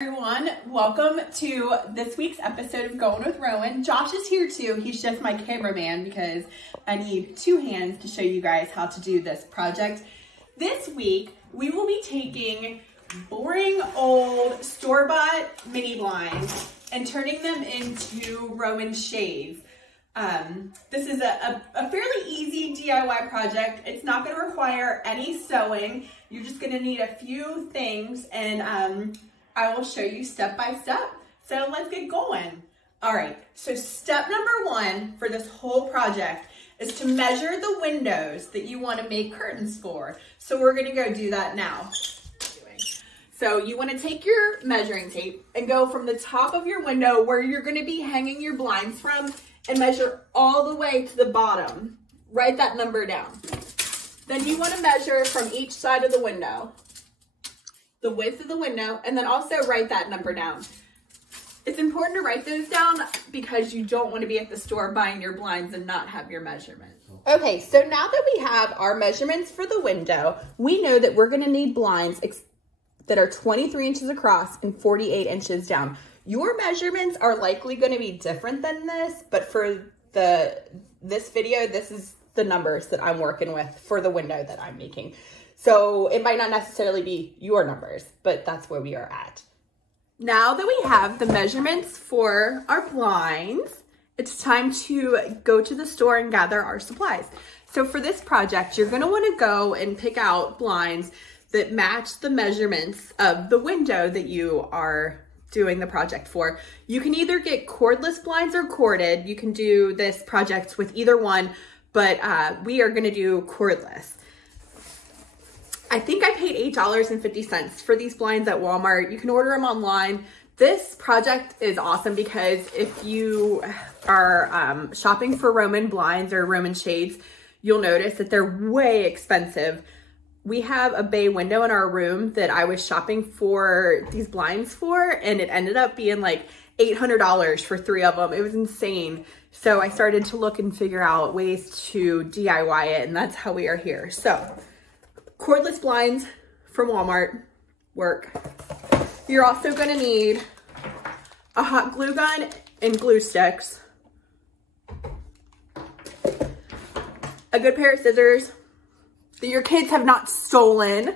Everyone, welcome to this week's episode of Going with Roen. Josh is here too. He's just my cameraman because I need two hands to show you guys how to do this project. This week, we will be taking boring old store-bought mini blinds and turning them into Roman shades. This is a fairly easy DIY project. It's not going to require any sewing. You're just going to need a few things, and I will show you step by step. So let's get going. All right, so step number one for this whole project is to measure the windows that you want to make curtains for. So we're going to go do that now. So you want to take your measuring tape and go from the top of your window where you're going to be hanging your blinds from and measure all the way to the bottom. Write that number down. Then you want to measure from each side of the window, the width of the window, and then also write that number down. It's important to write those down because you don't want to be at the store buying your blinds and not have your measurements. Okay, so now that we have our measurements for the window, we know that we're going to need blinds that are 23 inches across and 48 inches down. Your measurements are likely going to be different than this, but for this video, this is the numbers that I'm working with for the window that I'm making. So it might not necessarily be your numbers, but that's where we are at. Now that we have the measurements for our blinds, it's time to go to the store and gather our supplies. So for this project, you're going to want to go and pick out blinds that match the measurements of the window that you are doing the project for. You can either get cordless blinds or corded. You can do this project with either one, but we are going to do cordless. I think I paid $8.50 for these blinds at Walmart. You can order them online. This project is awesome because if you are shopping for Roman blinds or Roman shades, you'll notice that they're way expensive. We have a bay window in our room that I was shopping for these blinds for, and it ended up being like $800 for 3 of them. It was insane. So I started to look and figure out ways to DIY it, and that's how we are here. So cordless blinds from Walmart work. You're also going to need a hot glue gun and glue sticks, a good pair of scissors that your kids have not stolen.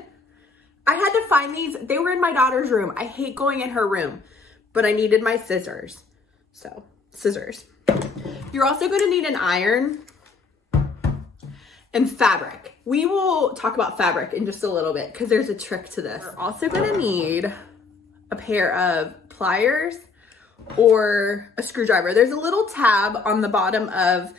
I had to find these. They were in my daughter's room. I hate going in her room, but I needed my scissors. So, scissors. You're also going to need an iron and fabric. We will talk about fabric in just a little bit because there's a trick to this. We're also going to need a pair of pliers or a screwdriver. There's a little tab on the bottom of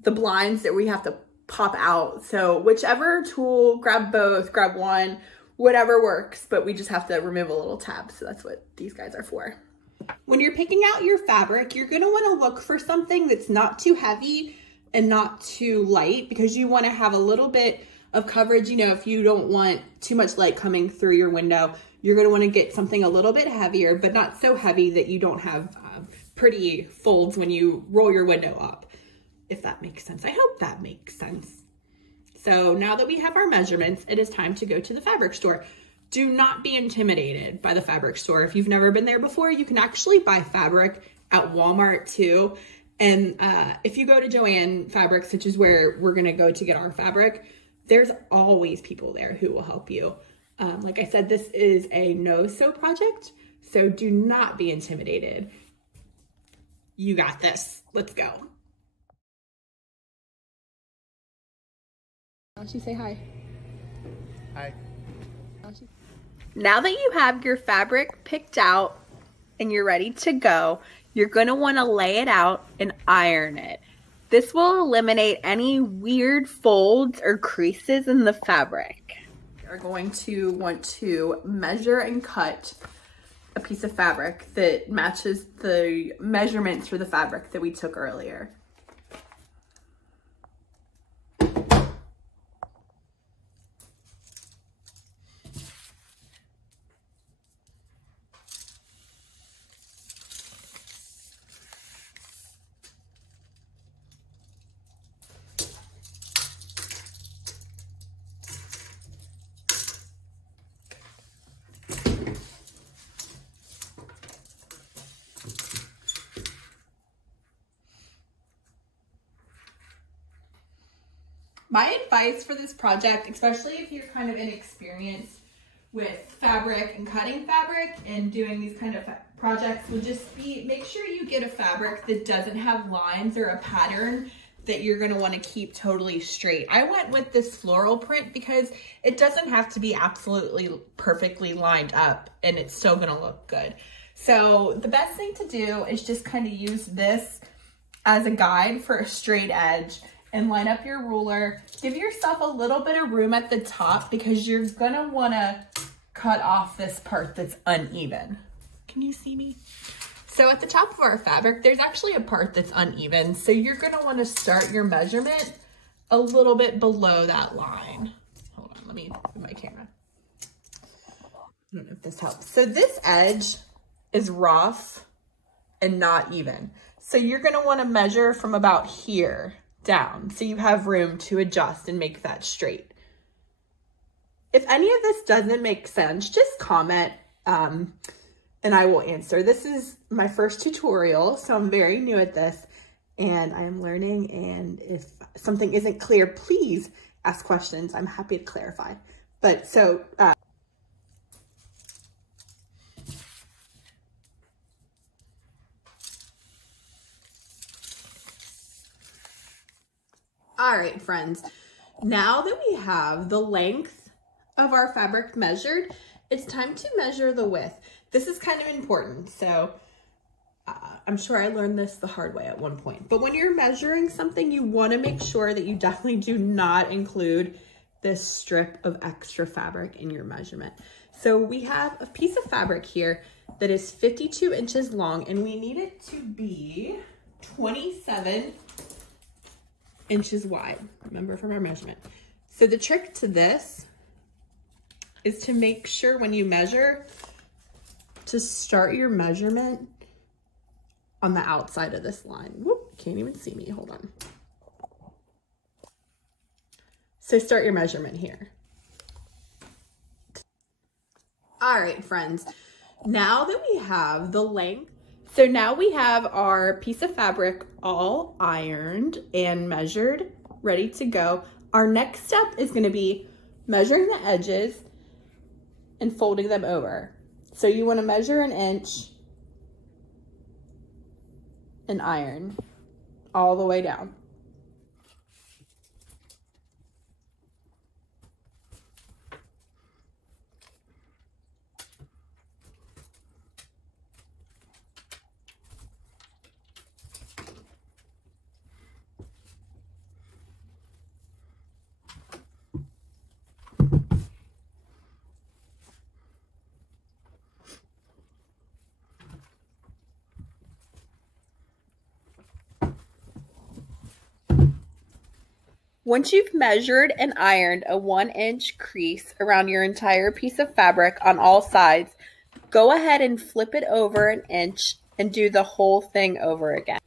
the blinds that we have to pop out. So whichever tool, grab both, grab one, whatever works, but we just have to remove a little tab. So that's what these guys are for. When you're picking out your fabric, you're going to want to look for something that's not too heavy and not too light because you want to have a little bit of coverage. You know, if you don't want too much light coming through your window, you're going to want to get something a little bit heavier, but not so heavy that you don't have pretty folds when you roll your window up. If that makes sense. I hope that makes sense. So now that we have our measurements, it is time to go to the fabric store. Do not be intimidated by the fabric store. If you've never been there before, you can actually buy fabric at Walmart too. And if you go to Joann Fabrics, which is where we're gonna go to get our fabric, there's always people there who will help you. Like I said, this is a no-sew project, so do not be intimidated. You got this. Let's go. She say hi. Hi. Now that you have your fabric picked out and you're ready to go, you're going to want to lay it out and iron it. This will eliminate any weird folds or creases in the fabric. You're going to want to measure and cut a piece of fabric that matches the measurements for the fabric that we took earlier. My advice for this project, especially if you're kind of inexperienced with fabric and cutting fabric and doing these kind of projects, would just be make sure you get a fabric that doesn't have lines or a pattern that you're going to want to keep totally straight. I went with this floral print because it doesn't have to be absolutely perfectly lined up and it's still going to look good. So the best thing to do is just kind of use this as a guide for a straight edge and line up your ruler. Give yourself a little bit of room at the top because you're going to want to cut off this part that's uneven. Can you see me? So at the top of our fabric, there's actually a part that's uneven. So you're going to want to start your measurement a little bit below that line. Hold on, let me move my camera. I don't know if this helps. So this edge is rough and not even. So you're going to want to measure from about here down so you have room to adjust and make that straight. If any of this doesn't make sense, just comment and I will answer. This is my first tutorial, so I'm very new at this and I am learning, and if something isn't clear, please ask questions. I'm happy to clarify. But so all right, friends, now that we have the length of our fabric measured, it's time to measure the width. This is kind of important. So I'm sure I learned this the hard way at one point, but when you're measuring something, you want to make sure that you definitely do not include this strip of extra fabric in your measurement. So we have a piece of fabric here that is 52 inches long and we need it to be 27 inches wide, remember, from our measurement. So the trick to this is to make sure when you measure to start your measurement on the outside of this line. Whoop, can't even see me, hold on. So start your measurement here. All right, friends, now that we have the length, so now we have our piece of fabric all ironed and measured, ready to go. Our next step is going to be measuring the edges and folding them over. So you want to measure 1 inch and iron all the way down. Once you've measured and ironed a 1 inch crease around your entire piece of fabric on all sides, go ahead and flip it over 1 inch and do the whole thing over again.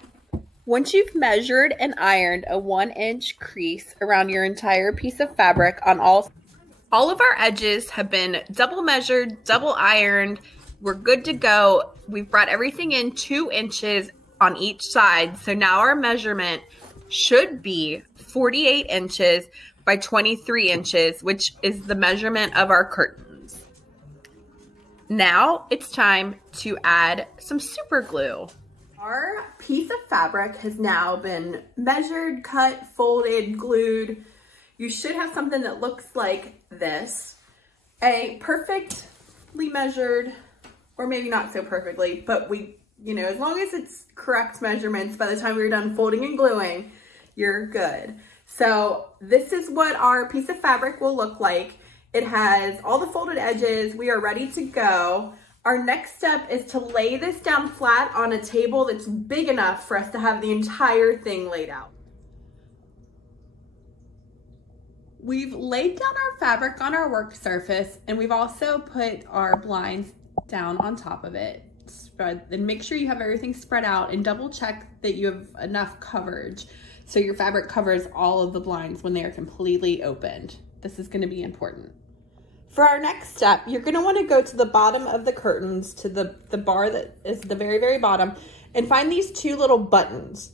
Once you've measured and ironed a 1 inch crease around your entire piece of fabric on all of our edges have been double measured, double ironed, we're good to go. We've brought everything in 2 inches on each side. So now our measurement should be 48 inches by 23 inches, which is the measurement of our curtains. Now it's time to add some super glue. Our piece of fabric has now been measured, cut, folded, glued. You should have something that looks like this. A perfectly measured, or maybe not so perfectly, but as long as it's correct measurements by the time we're done folding and gluing, you're good. So this is what our piece of fabric will look like. It has all the folded edges. We are ready to go. Our next step is to lay this down flat on a table that's big enough for us to have the entire thing laid out. We've laid down our fabric on our work surface, and we've also put our blinds down on top of it. Spread and make sure you have everything spread out and double check that you have enough coverage so your fabric covers all of the blinds when they are completely opened. This is going to be important. For our next step, you're going to want to go to the bottom of the curtains, to the bar that is the very, very bottom, and find these 2 little buttons.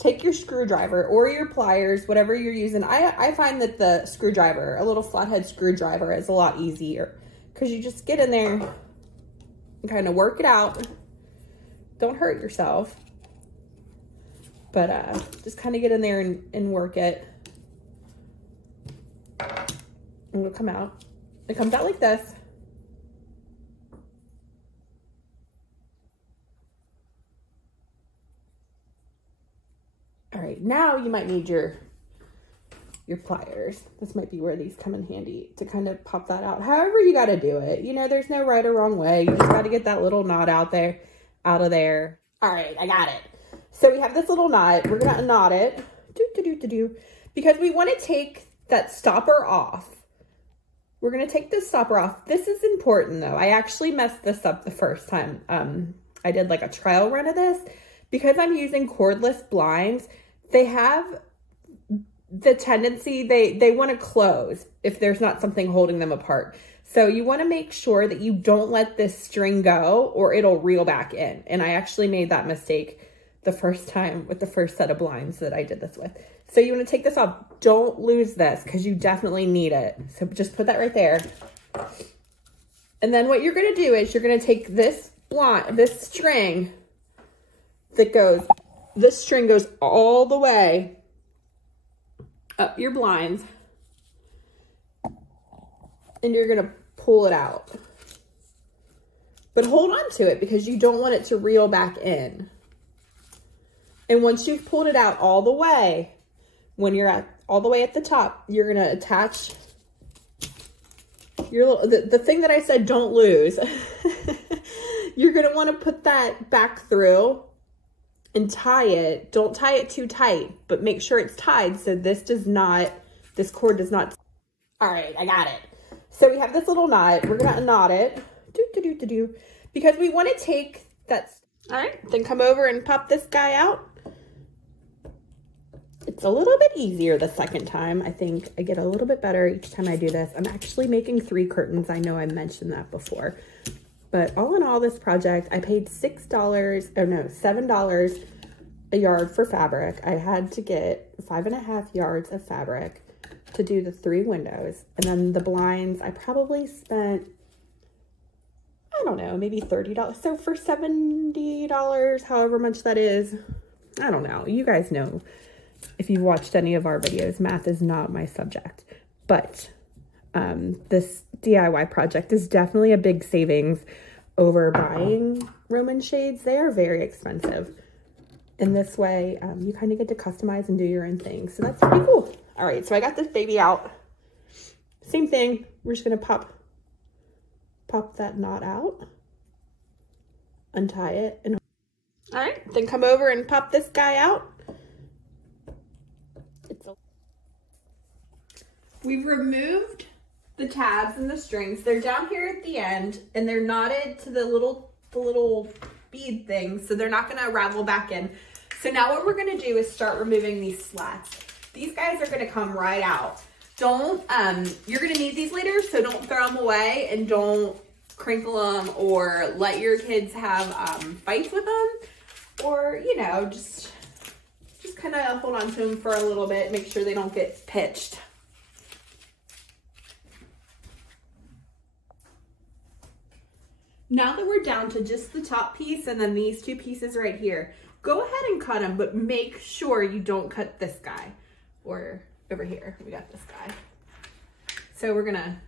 take your screwdriver or your pliers, whatever you're using. I find that the screwdriver, a little flathead screwdriver, is a lot easier because you just get in there and kind of work it out. Don't hurt yourself, but just kind of get in there and work it. And it'll come out. It comes out like this. All right, now you might need your pliers. This might be where these come in handy to kind of pop that out. However you got to do it. You know, there's no right or wrong way. You just got to get that little knot out of there. All right, I got it. So we have this little knot. We're going to knot it. Because we want to take that stopper off. We're going to take this stopper off. This is important though. I actually messed this up the first time. I did like a trial run of this. Because I'm using cordless blinds, they have the tendency, they want to close if there's not something holding them apart. So you want to make sure that you don't let this string go or it'll reel back in. And I actually made that mistake the first time with the first set of blinds that I did this with. So you want to take this off. Don't lose this because you definitely need it. So just put that right there. And then what you're going to do is you're going to take this string that goes, this string goes all the way up your blinds, and you're going to pull it out. But hold on to it because you don't want it to reel back in. And once you've pulled it out all the way, when you're all the way at the top, you're going to attach your little, the thing that I said don't lose. You're going to want to put that back through and tie it. Don't tie it too tight, but make sure it's tied so this cord does not. All right, I got it. So we have this little knot. We're going to knot it. Because we want to take that. All right, then come over and pop this guy out. It's a little bit easier the second time. I think I get a little bit better each time I do this. I'm actually making 3 curtains. I know I mentioned that before. But all in all, this project, I paid $7 a yard for fabric. I had to get 5.5 yards of fabric to do the 3 windows. And then the blinds, I probably spent, I don't know, maybe $30. So for $70, however much that is, I don't know. You guys know, if you've watched any of our videos, math is not my subject. But this DIY project is definitely a big savings over buying Roman shades. They are very expensive. In this way, you kind of get to customize and do your own thing. So that's pretty cool. All right, so I got this baby out. Same thing. We're just going to pop that knot out, untie it. And all right, then come over and pop this guy out. We've removed the tabs and the strings. They're down here at the end and they're knotted to the little bead things, so they're not going to ravel back in. So now what we're going to do is start removing these slats. These guys are going to come right out. Don't, you're going to need these later, so don't throw them away and don't crinkle them or let your kids have fights with them, or, you know, just kind of hold on to them for a little bit, make sure they don't get pitched. Now that we're down to just the top piece and then these 2 pieces right here, go ahead and cut them, but make sure you don't cut this guy. Or over here, we got this guy. So we're gonna,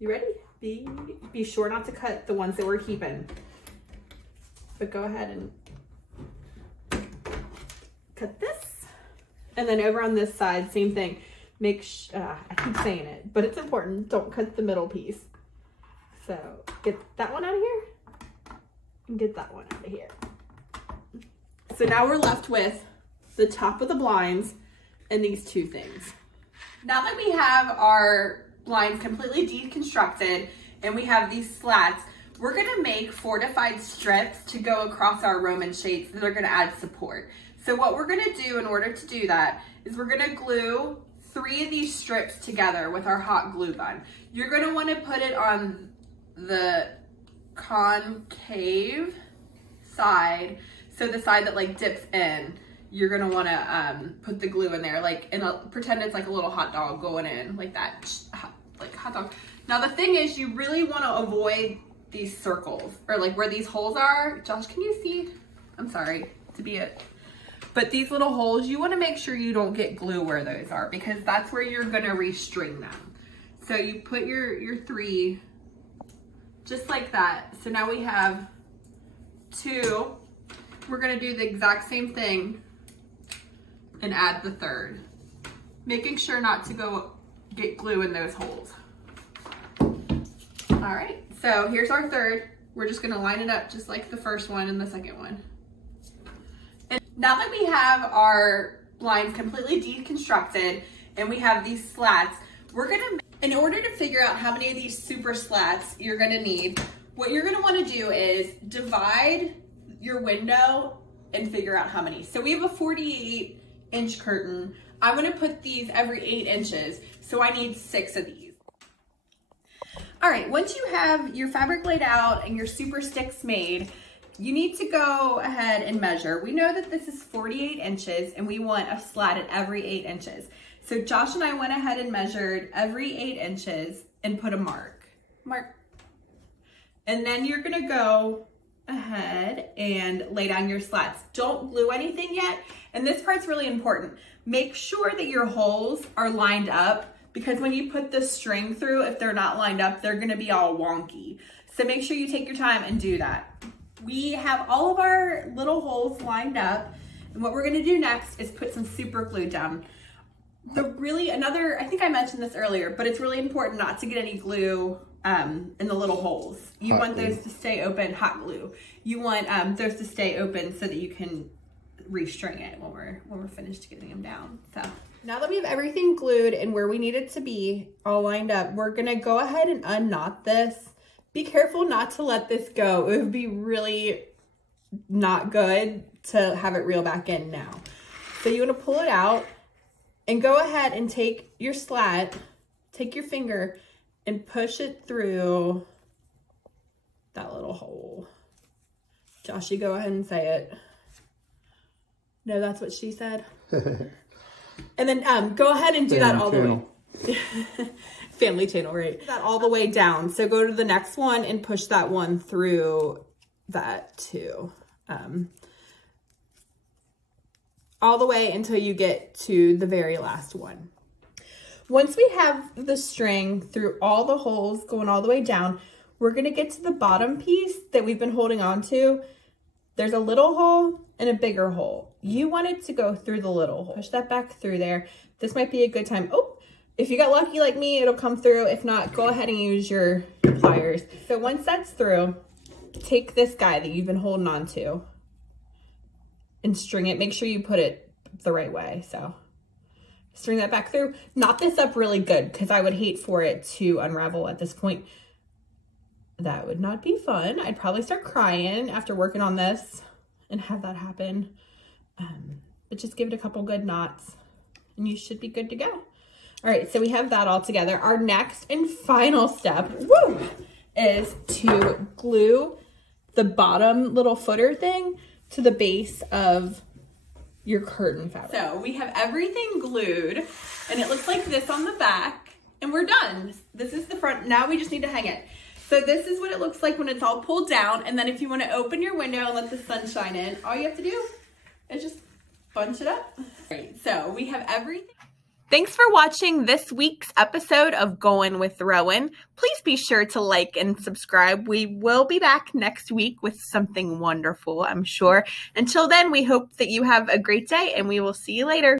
you ready? Be sure not to cut the ones that we're keeping. But go ahead and cut this. And then over on this side, same thing. I keep saying it, but it's important. Don't cut the middle piece. So get that one out of here and get that one out of here. So now we're left with the top of the blinds and these 2 things. Now that we have our blinds completely deconstructed and we have these slats, we're gonna make fortified strips to go across our Roman shades that are gonna add support. So what we're gonna do in order to do that is we're gonna glue 3 of these strips together with our hot glue gun. You're gonna wanna put it on the concave side, so the side that like dips in. you're gonna wanna put the glue in there, like, and pretend it's like a little hot dog going in, like that, like hot dog. Now the thing is, you really wanna avoid these circles, or like where these holes are. Josh, can you see? I'm sorry to be it. But these little holes, you wanna make sure you don't get glue where those are, because that's where you're gonna restring them. So you put your 3, just like that. So now we have 2. We're gonna do the exact same thing and add the 3rd, making sure not to go get glue in those holes. All right, so here's our 3rd. We're just gonna line it up just like the first one and the second one. And now that we have our lines completely deconstructed and we have these slats, we're gonna, in order to figure out how many of these super slats you're gonna need, what you're gonna wanna do is divide your window and figure out how many. So we have a 48-inch curtain. I'm gonna put these every 8 inches, so I need 6 of these. All right, once you have your fabric laid out and your super sticks made, you need to go ahead and measure. We know that this is 48 inches and we want a slat at every 8 inches. So Josh and I went ahead and measured every 8 inches and put a mark. And then you're gonna go ahead and lay down your slats. Don't glue anything yet. And this part's really important. Make sure that your holes are lined up, because when you put the string through, if they're not lined up, they're gonna be all wonky. So make sure you take your time and do that. We have all of our little holes lined up. And what we're gonna do next is put some super glue down. I think I mentioned this earlier, but it's really important not to get any glue in the little holes. You want those to stay open, hot glue. You want those to stay open so that you can restring it when we're finished getting them down. So now that we have everything glued and where we need it to be all lined up, we're gonna go ahead and unknot this. Be careful not to let this go. It would be really not good to have it reel back in now. So you wanna pull it out and go ahead and take your slat, take your finger and push it through that little hole. Josh, you go ahead and say it. No, that's what she said. And then go ahead and do that all the way. Family channel, right? That all the way down. So go to the next one and push that one through that too. All the way until you get to the very last one. Once we have the string through all the holes going all the way down, we're gonna get to the bottom piece that we've been holding on to. There's a little hole and a bigger hole. You want it to go through the little hole. Push that back through there. This might be a good time. Oh, if you got lucky like me, it'll come through. If not, go ahead and use your pliers. So once that's through, take this guy that you've been holding on to and string it. Make sure you put it the right way. So string that back through. Knot this up really good, because I would hate for it to unravel at this point. That would not be fun. I'd probably start crying after working on this and have that happen. But just give it a couple good knots and you should be good to go. All right, so we have that all together. Our next and final step, is to glue the bottom little footer thing to the base of your curtain fabric. So we have everything glued and it looks like this on the back and we're done. This is the front. Now we just need to hang it. So this is what it looks like when it's all pulled down. And then if you want to open your window and let the sun shine in, all you have to do is just bunch it up. All right, so we have everything. Thanks for watching this week's episode of Goin with Roen. Please be sure to like and subscribe. We will be back next week with something wonderful, I'm sure. Until then, we hope that you have a great day and we will see you later.